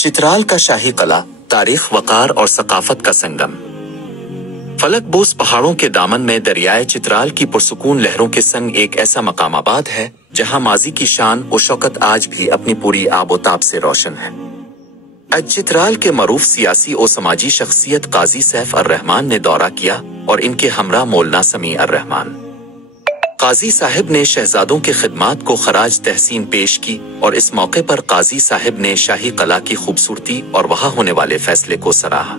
चित्राल का शाही कला, तारीख, वकार और सकाफत का संगम। फलक बोस पहाड़ों के दामन में दरियाए चित्राल की पुरसुकून लहरों के संग एक ऐसा मकाम आबाद है जहां माजी की शान और शौकत आज भी अपनी पूरी आबोताब से रोशन है। आज चित्राल के मरूफ सियासी और समाजी शख्सियत काजी सैफ अर्रहमान ने दौरा किया और इनके हमरा मौलाना समी अर्रहमान काजी साहिब ने शहजादों के खिदमात को खराज तहसीन पेश की और इस मौके पर काजी साहिब ने शाही कला की खूबसूरती और वहां होने वाले फैसले को सराहा।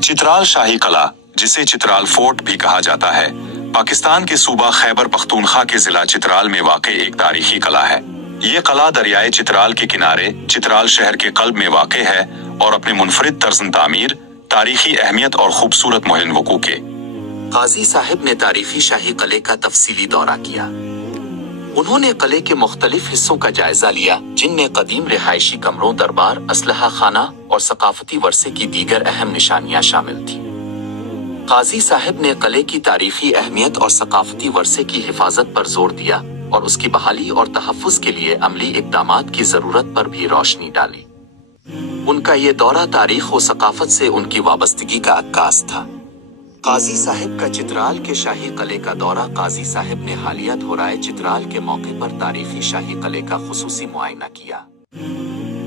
चित्राल शाही कला, जिसे चित्राल फोर्ट भी कहा जाता है, पाकिस्तान के सूबा खैबर पख्तूनख्वा के जिला चित्राल में वाक़े एक तारीखी कला है। ये कला दरियाए चित्राल के किनारे चित्राल शहर के कल्ब में वाक़े है और अपने मुनफरिद तर्ज़ तामीर, तारीखी अहमियत और खूबसूरत मुहिन वकू के काजी साहिब ने तारीखी शाही कले का तफसीली दौरा किया। उन्होंने कले के मुख्तलिफ हिस्सों का जायजा लिया जिनमें कदीम रिहायशी कमरों, दरबार, असलहा खाना और सकाफती वर्से की दीगर अहम निशानियां शामिल थीं। काजी साहिब ने कले की तारीखी अहमियत और सकाफती वर्से की हिफाजत पर जोर दिया और उसकी बहाली और तहफ़्फ़ुज़ के लिए अमली इक़दामात की ज़रूरत पर भी रोशनी डाली। उनका ये दौरा तारीख और सकाफत से उनकी वाबस्तगी का अक्कास था। काजी साहिब का चित्राल के शाही कले का दौरा। काजी साहिब ने हालिया दौराए चित्राल के मौके पर तारीखी शाही कले का खुसूसी मुआयना किया।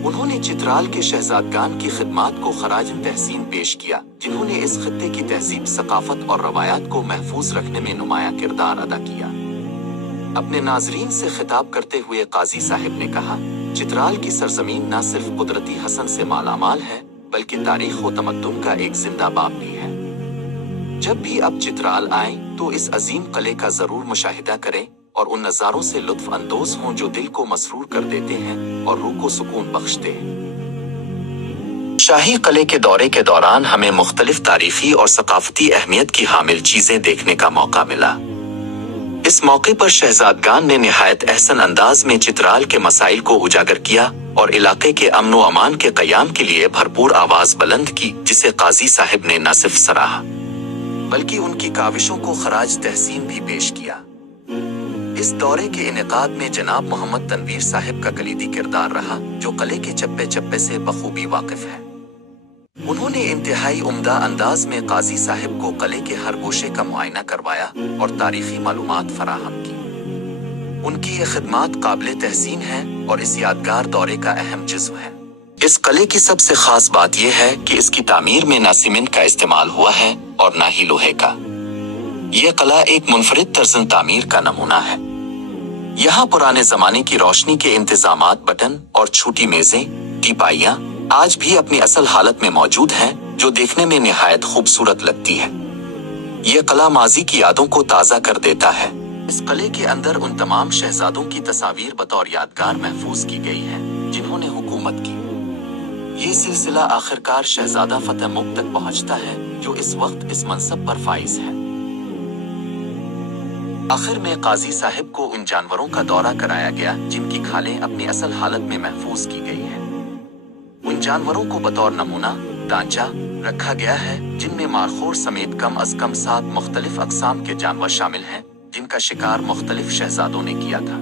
उन्होंने चित्राल के शहजादगान की खिदमात को खराज तहसीन पेश किया जिन्होंने इस खित्ते की तहजीब, सकाफत और रवायात को महफूज रखने में नुमाया किरदार अदा किया। अपने नाजरीन से खिताब करते हुए काजी साहिब ने कहा, चित्राल की सरजमीन न सिर्फ कुदरती हसन से मालामाल है बल्कि तारीख व तमद्दुन का एक जिंदा बाब भी है। जब भी आप चित्राल आएं तो इस अजीम कले का जरूर मुशाहिदा करें और उन नज़ारों से लुत्फ अंदोज हों जो दिल को मसरूर कर देते हैं और रूह को सुकून बख्शते हैं। शाही कले के दौरे के दौरान हमें मुख्तलिफ तारीखी और सकाफती अहमियत की हामिल चीजें देखने का मौका मिला। इस मौके पर शहजादगान ने निहायत अहसन अंदाज में चित्राल के मसाइल को उजागर किया और इलाके के अमन व अमान के क़याम के लिए भरपूर आवाज बुलंद की, जिसे काजी साहिब ने न सिर्फ सराहा बल्कि उनकी काविशों को खराज तहसीन भी पेश किया। इस दौरे के इनेकाद में जनाब मोहम्मद तनवीर साहिब का कलीदी किरदार रहा, जो कले के चप्पे चप्पे से बखूबी वाकिफ है। उन्होंने इंतहाई उम्दा अंदाज में काजी साहिब को कले के हर गोशे का मुआयना करवाया और तारीखी मालूमात फराहम की। उनकी ये खिदमात काबिल तहसीन है और इस यादगार दौरे का अहम जुज़्व है। इस कले की सबसे खास बात यह है कि इसकी तामीर में न सीमेंट का इस्तेमाल हुआ है और न ही लोहे का। यह कला एक मुनफरिद तर्ज़ तामीर का नमूना है। यहाँ पुराने जमाने की रोशनी के इंतजामात, बटन और छोटी मेजें, टीपाइयाँ आज भी अपनी असल हालत में मौजूद हैं, जो देखने में निहायत खूबसूरत लगती है। यह कला माजी की यादों को ताज़ा कर देता है। इस कले के अंदर उन तमाम शहजादों की तस्वीर बतौर यादगार महफूज की गई है जिन्होंने हुकूमत की। ये सिलसिला आखिरकार शहजादा फतेह मुग तक पहुंचता है जो इस वक्त इस मनसब पर फाइज है। आखिर में काजी साहिब को उन जानवरों का दौरा कराया गया जिनकी खालें अपनी असल हालत में महफूज की गई है। उन जानवरों को बतौर नमूना ढांचा रखा गया है जिनमें मारखोर समेत कम अज कम 7 मुख्तलिफ अक़साम के जानवर शामिल हैं जिनका शिकार मुख्तलिफ शहजादों ने किया था।